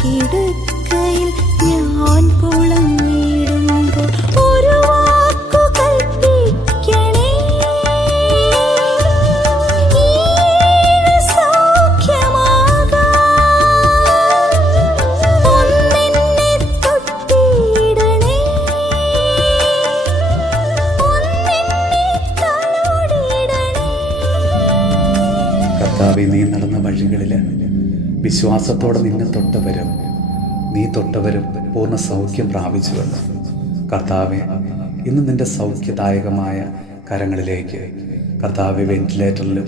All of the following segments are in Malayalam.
കിടക്കയിൽ ഞാൻ പുളഞ്ഞിടുമ്പോൾ ഒരു വാക്കു കൽപ്പിക്കണേ, സൗഖ്യമാകാൻ ഒന്നെന്നെ തൊട്ടിടണേ, ഒന്നെന്നെ തലോടിടണേ. കർത്താവേ, നീ നടന്ന വഴികളില് വിശ്വാസത്തോടെ നിന്നെ തൊട്ടവരും നീ തൊട്ടവരും പൂർണ്ണ സൗഖ്യം പ്രാപിച്ചുവല്ലോ. കർത്താവെ, ഇന്ന് നിന്റെ സൗഖ്യദായകമായ കരങ്ങളിലേക്ക് കർത്താവെ വെന്റിലേറ്ററിലും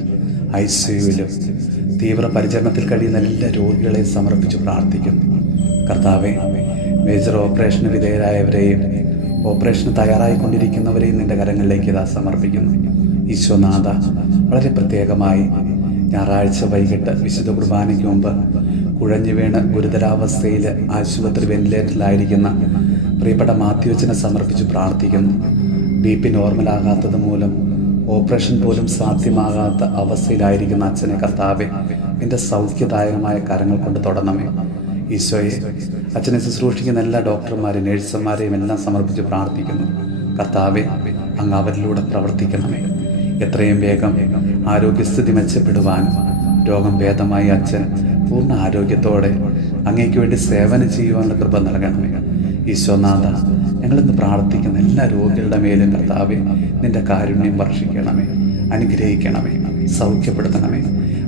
ICUവിലും തീവ്രപരിചരണത്തിൽ കഴിയുന്ന എല്ലാ രോഗികളെയും സമർപ്പിച്ച് പ്രാർത്ഥിക്കുന്നു. കർത്താവെ, മേജർ ഓപ്പറേഷന് വിധേയരായവരെയും ഓപ്പറേഷന് തയ്യാറായിക്കൊണ്ടിരിക്കുന്നവരെയും നിന്റെ കരങ്ങളിലേക്ക് ഇതാ സമർപ്പിക്കുന്നു. ഈശോനാഥ, വളരെ പ്രത്യേകമായി ഞായറാഴ്ച വൈകിട്ട് വിശുദ്ധ കുർബാനയ്ക്ക് മുമ്പ് കുഴഞ്ഞു വീണ് ഗുരുതരാവസ്ഥയിൽ ആശുപത്രി വെന്റിലേറ്ററിലായിരിക്കുന്ന പ്രിയപ്പെട്ട മാത്യുവച്ചനെ സമർപ്പിച്ച് പ്രാർത്ഥിക്കുന്നു. BP നോർമലാകാത്തത് മൂലം ഓപ്പറേഷൻ പോലും സാധ്യമാകാത്ത അവസ്ഥയിലായിരിക്കുന്ന അച്ഛനെ കർത്താവെ, നിന്റെ സൗഖ്യദായകമായ കരങ്ങൾ കൊണ്ട് തൊടണമേ. ഈശോയെ, അച്ഛനെ ശുശ്രൂഷിക്കുന്ന എല്ലാ ഡോക്ടർമാരെയും നഴ്സുമാരെയും എല്ലാം സമർപ്പിച്ച് പ്രാർത്ഥിക്കുന്നു. കർത്താവെ, അങ്ങ് അവരിലൂടെ പ്രവർത്തിക്കണമേ. എത്രയും വേഗം ആരോഗ്യസ്ഥിതി മെച്ചപ്പെടുവാനും രോഗം ഭേദമായി അച്ഛൻ പൂർണ്ണ ആരോഗ്യത്തോടെ അങ്ങേക്ക് വേണ്ടി സേവനം ചെയ്യുവാനുള്ള കൃപ നൽകണമേ. ഈശോനാഥ, ഞങ്ങളിന്ന് പ്രാർത്ഥിക്കുന്ന എല്ലാ രോഗികളുടെ മേലും കർത്താവെ, നിന്റെ കാരുണ്യം വർഷിക്കണമേ, അനുഗ്രഹിക്കണമേ, സൗഖ്യപ്പെടുത്തണമേ.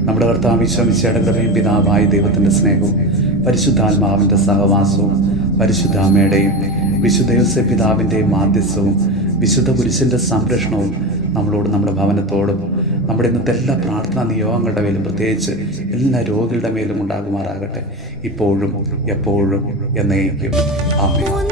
നമ്മുടെ കർത്താവ് ഈശോ മിശിഹായുടെ കൃപയും പിതാവായ ദൈവത്തിൻ്റെ സ്നേഹവും പരിശുദ്ധാത്മാവിൻ്റെ സഹവാസവും പരിശുദ്ധ അമ്മയുടെയും വിശുദ്ധ യോസേപ്പ് പിതാവിൻ്റെയും മാധ്യസ്ഥവും വിശുദ്ധ കുരിശിൻ്റെ സംരക്ഷണവും നമ്മളോട്, നമ്മുടെ ഭവനത്തോടും നമ്മുടെ ഇന്നത്തെ എല്ലാ പ്രാർത്ഥനാ നിയോഗങ്ങളുടെ മേലും പ്രത്യേകിച്ച് എല്ലാ രോഗികളുടെ മേലും ഉണ്ടാകുമാറാകട്ടെ, ഇപ്പോഴും എപ്പോഴും എന്നേക്കും. ആമേൻ.